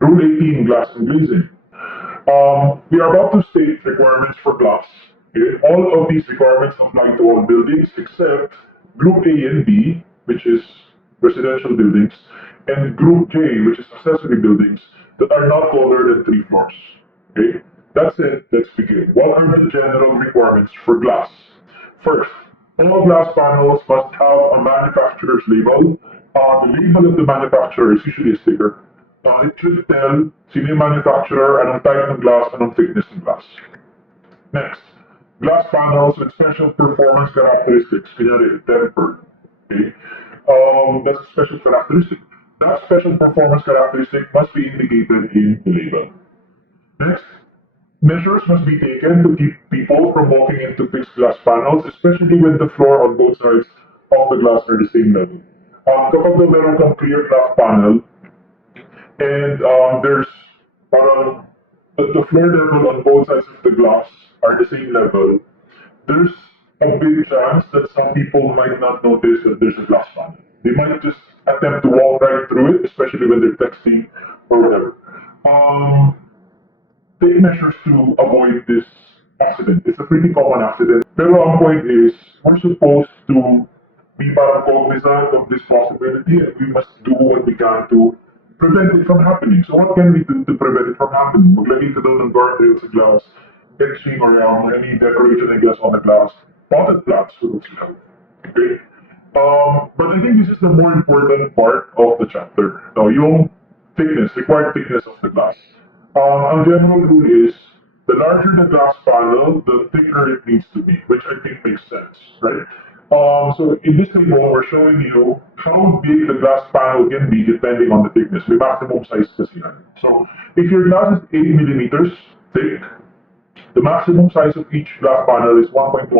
Rule 18, glass and glazing. We are about to state requirements for glass. Okay? All of these requirements apply to all buildings except Group A and B, which is residential buildings, and Group J, which is accessory buildings that are not taller than 3 floors. Okay? That's it. Let's begin. What are the general requirements for glass? First, all glass panels must have a manufacturer's label. The label of the manufacturer is usually a sticker. It should tell sino yung manufacturer, anong type ng glass, anong thickness ng glass. Next, glass panels with special performance characteristics, kunyari, tempered. Okay? That's a special characteristic. That special performance characteristic must be indicated in the label. Next, measures must be taken to keep people from walking into fixed glass panels, especially when the floor on both sides of the glass are the same level. Kapag meron kang clear glass panel, and there's the floor level on both sides of the glass are the same level, there's a big chance that some people might not notice that there's a glass panel. They might just attempt to walk right through it, especially when they're texting or whatever. Take measures to avoid this accident. It's a pretty common accident. Pero ang point is, we're supposed to be parang cognizant of this possibility and we must do what we can to prevent it from happening. So what can we do to prevent it from happening? Maglagay ka doon ng guardrails sa glass, etching around any decoration I guess on the glass, potted plants would help. Okay? But I think this is the more important part of the chapter. Now, yung thickness, required thickness of the glass. Ang general rule is, the larger the glass panel, the thicker it needs to be, which I think makes sense, right? So in this table, we're showing you how big the glass panel can be depending on the thickness. May maximum size kasi yan. So if your glass is 8 millimeters thick, the maximum size of each glass panel is 1.1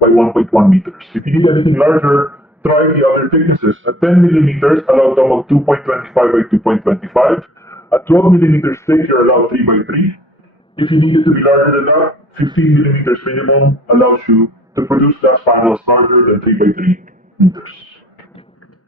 by 1.1 meters. If you need anything larger, try the other thicknesses. At 10 millimeters, allow them of 2.25 by 2.25. At 12 millimeters thick, you're allowed 3 by 3. If you need it to be larger than that, 15 millimeters minimum allows you to produce glass panels larger than 3 by 3 meters.